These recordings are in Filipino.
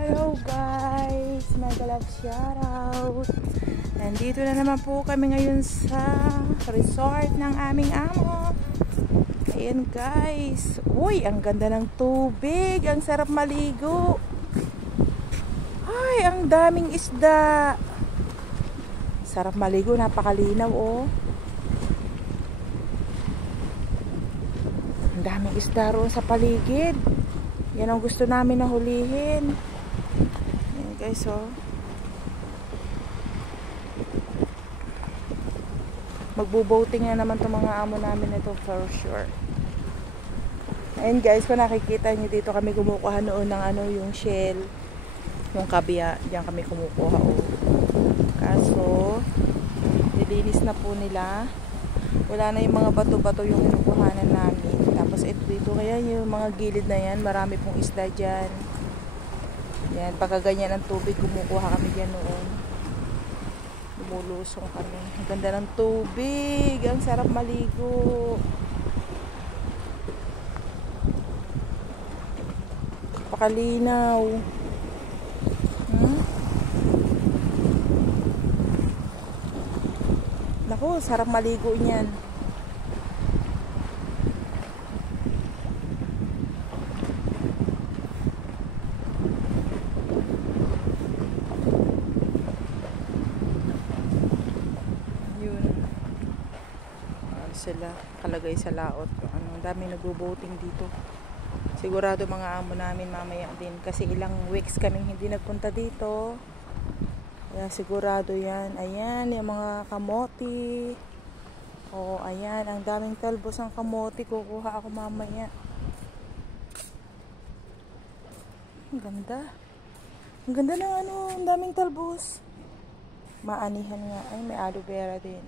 Hello guys, mega love shoutout. Nandito na naman po kami ngayon sa resort ng aming amo. Ayan guys. Uy, ang ganda ng tubig. Ang sarap maligo. Ay, ang daming isda. Sarap maligo, napakalinaw oh. Ang daming isda roon sa paligid. Yan ang gusto namin na hulihin. Ayan guys oh. Magbo-boating na naman itong mga amo namin ito for sure. Ayan guys, kung nakikita nyo dito kami kumukuha noon ng yung shell, yung kabya, diyan kami kumukuha oh. Kaso nilinis na po nila. Wala na yung mga bato-bato yung kinukuhanan namin. Tapos ito dito, kaya yung mga gilid na yan, marami pong isda dyan. Yan, pagka ganyan ang tubig, kumukuha kami dyan noon. Lumulusong kami. Ang ganda ng tubig. Ang sarap maligo. Pakalinaw. Naku, sarap maligo niyan. Sila kalagay sa laot. Ang daming nagbo-boating dito. Sigurado mga amo namin mamaya din kasi ilang weeks kaming hindi nagpunta dito. Kaya sigurado yan. Ayan, yung mga kamote. Oh, ayan, ang daming talbos ng kamote. Kukuha ako mamaya. Ang ganda. Ang ganda ng ang daming talbos. Maanihan nga. Ay, may aloe vera din.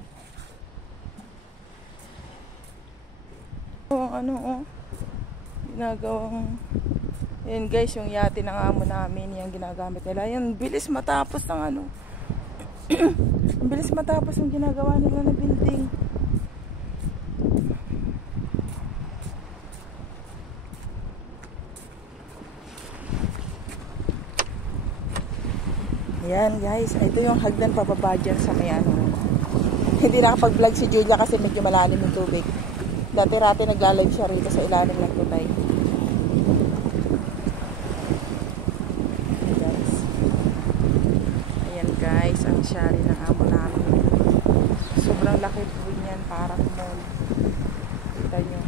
Ginagawang yan guys, yung yate ng amo namin, yung ginagamit nila. Yan, bilis matapos ng bilis matapos yung ginagawa nila na building. Yan guys, ito yung hagdan pababa dyan sa may Hindi nakapag-vlog si Julia kasi medyo malalim yung tubig. Dati-rati nagla-live siya rito sa ilalim ng tutay. Ayan guys, ang shari ng amo namin. Sobrang laki po niyan, parang mall. Kita nyo.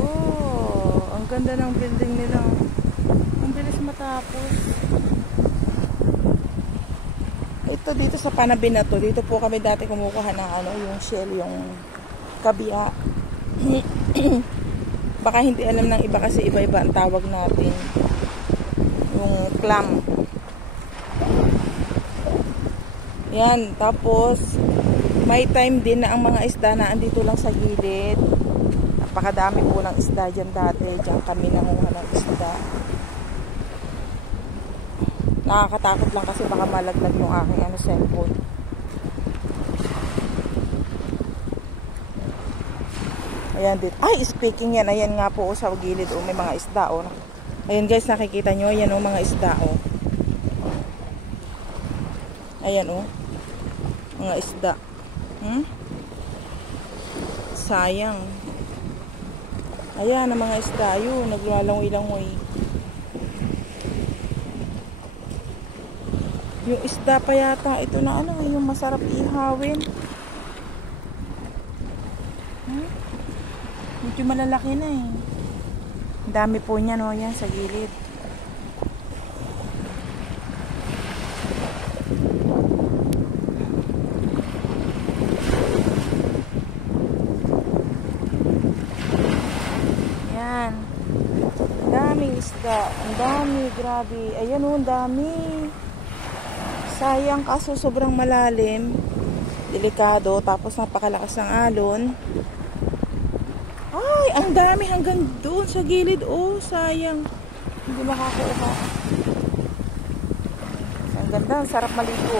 Oh, ang ganda ng building nila. Matapos ito dito sa Panabi na to, dito po kami dati kumukuha ng yung shell, yung kabya. Baka hindi alam ng iba kasi iba-iba ang tawag natin, yung clam. Yan, tapos may time din na ang mga isda na andito lang sa gilid. Napakadami po ng isda dyan dati. Dyan kami nanguha ng isda. Nakakatakot lang kasi baka malaglag yung aking cellphone. Ayan dito. Ay, speaking yan. Ayan nga po sa gilid. May mga isda. Ayan guys, nakikita nyo. Ayan mga isda. Ayan mga isda. Sayang. Ayan ang mga isda. Ayun, naglalangoy-langoy. Yung isda pa yata, ito na yung masarap ihawin. Medyo malalaki na eh. Dami po niya yan sa gilid. Yan. Ang daming isda. Ang dami, grabe. Ayan ang dami. Sayang kaso sobrang malalim. Delikado. Tapos napakalakas ng alon. Ay, ang dami hanggang doon sa gilid. Oh, sayang. Hindi makakuha. Ang ganda. Sarap maligo.